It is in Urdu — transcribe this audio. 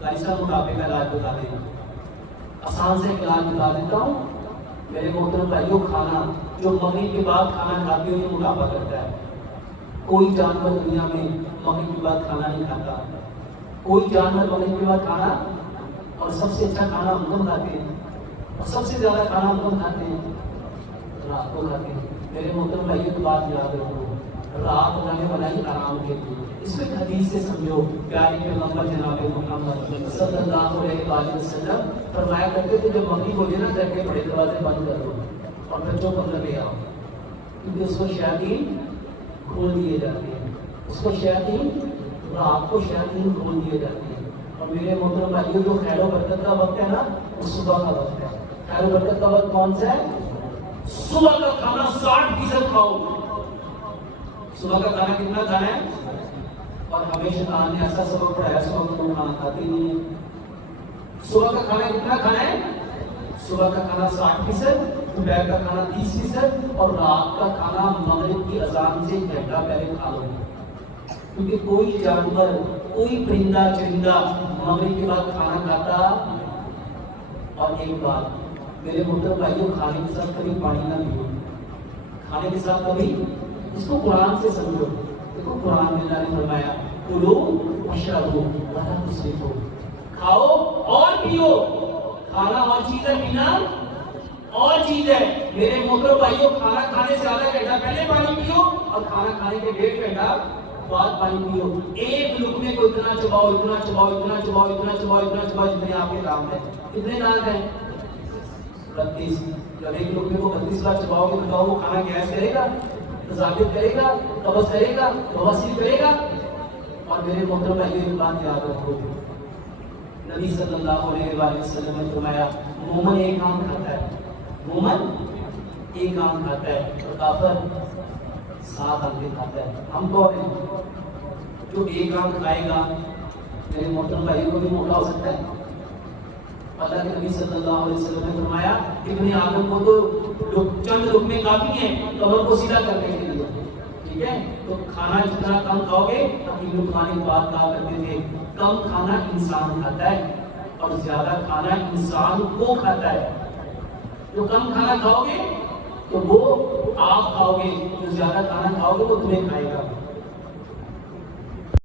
قاری صاحب موٹاپے کا علاج بتا دیں، آسان سے علاج بتا دیتا ہوں. میرے محترم بھائیوں، کھانا جو مغرب کے بعد کھانا کھاتے ہو یہ موٹاپا کرتا ہے. کوئی جانور دنیا میں مغرب کے بعد کھانا نہیں کھاتا. کوئی جانور مغرب کے بعد کھانا، اور سب سے اچھا کھانا ہم کھاتے ہیں، اور سب سے زیادہ کھانا ہم کھاتے ہیں رات کو کھاتے ہیں. میرے محترم بھائیوں کی بات یاد رکھو، رات بنانے بنائی آرام کے لیے. اس کو حدیث سے سمجھو. پیارے پیغمبر جناب محمد صلی اللہ علیہ وسلم فرمایا کرتے تھے جب مغرب ہو جائے نا گھر کے بڑے دروازے بند کر دو اور بچوں کو اندر لے آؤ، کیونکہ اس کو شیاطین کھول دیے جاتے ہیں. اس کو شیاطین، رات کو شیاطین کھول دیے جاتے ہیں. اور میرے محترم بھائیوں، جو خیر و برکت کا وقت ہے نا وہ صبح کا وقت ہے. خیر و برکت کا وقت کون سا ہے؟ صبح کا کھانا 60% کھاؤ. صبح کا کھانا کتنا کھانا ہے؟ اور ہمیشہ شیطان نے ایسا سبق پڑھایا صبح کو تم کھانا کھاتے نہیں ہے. صبح کا کھانا کتنا کھانا ہے؟ صبح کا کھانا 60%، دوپہر کا کھانا 30%، اور رات کا کھانا مغرب کی اذان سے 1 گھنٹہ پہلے کھا لو. کیونکہ کوئی جانور، کوئی پرندہ چرندہ مغرب کے بعد کھانا کھاتا. اور ایک بات میرے محترم بھائیوں، کھانے کے ساتھ کبھی پانی نہ پیو. کھانے کے ساتھ کبھی، اس کو قرآن سے سمجھو. دیکھو قرآن میں اللہ نے فرمایا کلو واشربو ولا تسرفو، کھاؤ اور پیو. کھانا اور چیز ہے، پینا اور چیز ہے. میرے محترم بھائیوں، کھانا کھانے سے آدھا گھنٹہ پہلے پانی پیو اور کھانا کھانے کے 1.5 گھنٹہ بعد پانی پیو. ایک لقمے کو اتنا چباؤ، اتنا چباؤ، اتنا چباؤ، اتنا چباؤ، اتنا چباؤ جتنے آپ کے دانت ہیں. کتنے دانت ہیں؟ 32. جب ایک لقمے کو 32 بار چباؤ گے بتاؤ وہ کھانا گیس کرے گا، ثابت کرے گا، قبض کرے گا، بواسیر کرے گا. اور میرے محترم بھائیوں ایک بات یاد رکھو، نبی صلی اللہ علیہ وآلہ وسلم نے فرمایا مومن ایک آم کھاتا ہے، مومن ایک آم کھاتا ہے اور کافر 7 آم کھاتا ہے. ہم کون ہیں؟ جو ایک آم کھائے گا میرے محترم بھائیوں کو بھی موٹا ہو سکتا ہے. اللہ کے نبی صلی اللہ علیہ وسلم نے فرمایا ابن آدم کو تو چند لقمے کافی ہیں کمر کو سیدھا کرنے کے لیے. ٹھیک ہے، تو کھانا جتنا کم کھاؤ گے، حکیم لوگ کھانے کی بات کہا کرتے تھے کم کھانا انسان کھاتا ہے اور زیادہ کھانا انسان کو کھاتا ہے. جو کم کھانا کھاؤ گے تو وہ آپ کھاؤ گے، جو زیادہ کھانا کھاؤ گے وہ تمہیں کھائے گا.